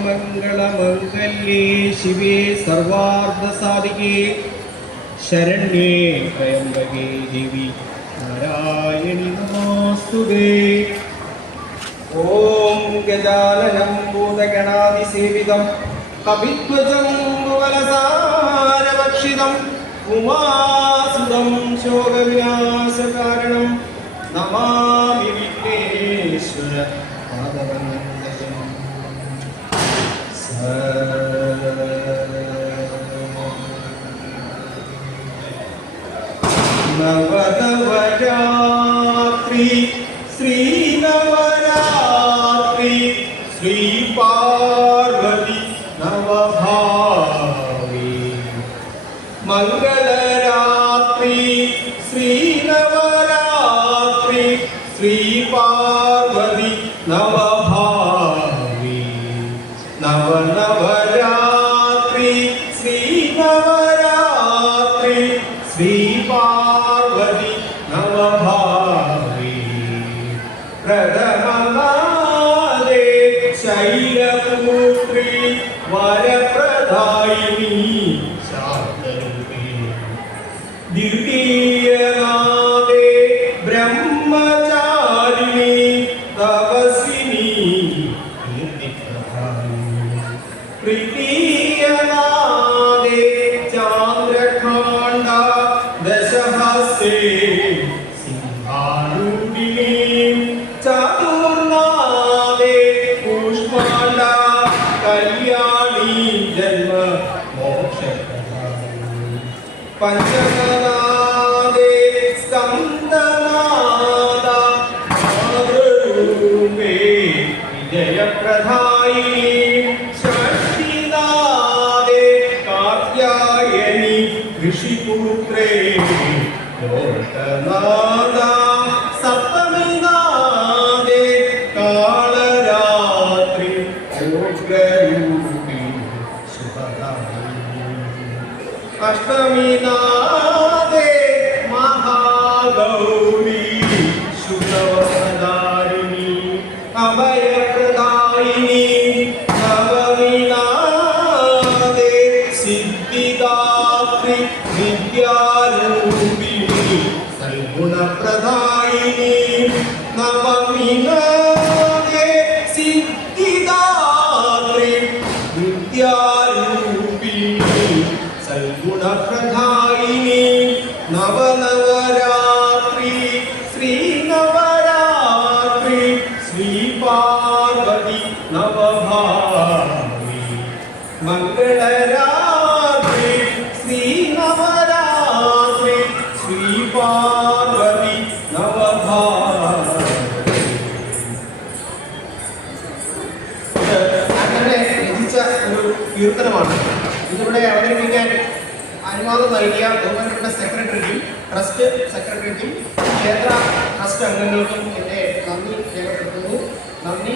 സർവമംഗളമംഗല്യേ ശിവേ സർവാർദ്ധസാധികേ ശരണ്യേ ത്രയംബകേ ദേവി നാരായണി നമോസ്തുതേ. ഓം ഗജാനനം ഭൂതഗണാതിസേവിതം കപിധ്വജം ഭുവനസാരഭക്ഷിതം ഉമാസുതം ശോകവിനാശകാരണം നമാമി വിഘ്നേശ്വര പാദവന്ദനം. നവനവരാത്രി ശ്രീനവരാത്രി ശ്രീ പാർവതി നവഭാവി മംഗളരാത്രി ശ്രീനവരാത്രി ശ്രീ പാർവതി നവഭാവി നവനവരാത്രി ശ്രീനവരാത്രി ശ്രീ പാർവതി നവഭാവി പ്രഥമനാദേ ശൈലപുത്രി വരപ്രദായിനി ശാന്തരൂപി ദ്വിതീയനാദേ ബ്രഹ്മചാരിണി തപസ്വിനി കീർത്തിപ്രധായിനി തൃതീയനാദേ ചാന്ദ്രഖണ്ഡ ദശഹസ്തേ സിംഹാരൂഢിനി ചതുർനാദേ പുഷ്പാണ്ഡ കല്യാണി ജന്മ മോക്ഷപ്രദായിനി പഞ്ചമനാദേ സ്കന്ദനാദ മാതൃരൂപേ വിജയപ്രദായിനി ഷഷ്ഠിനാദേ കാത്യായനി ഋഷിപുത്രേ ലോകനാദ സപ്തമിനാദേ കാളരാത്രി ഉഗ്രരൂപി ശുഭദായിനി അഷ്ടമിനാദേ മഹാഗൗരി ശുഭവസധാരിണി അഭയപ്രദായിനി നവമിനാദേ സിദ്ധിദാത്രി വിദ്യാരൂപിണി സൽഗുണപ്രദായിനി നവമിനാദേ സിദ്ധിദാത്രി വിദ്യാരൂപിണി സൽഗുണപ്രദായിനി നവനവരാത്രി ശ്രീനവരാത്രി ശ്രീ പാർവതി നവഭാവി മംഗളരാത്രി ശ്രീനവരാത്രി ശ്രീ പാർവതി നവഭാവി. അങ്ങനെ രചിച്ച ഒരു കീർത്തനമാണ്. ഇതിവിടെ അവതരിപ്പിക്കാൻ അനുവാദം നൽകിയ ബഹുമാനപ്പെട്ട സെക്രട്ടറിക്കും ട്രസ്റ്റ് സെക്രട്ടറിക്കും ക്ഷേത്ര ട്രസ്റ്റ് അംഗങ്ങൾക്കും എൻ്റെ നന്ദി രേഖപ്പെടുത്തുന്നു. നന്ദി.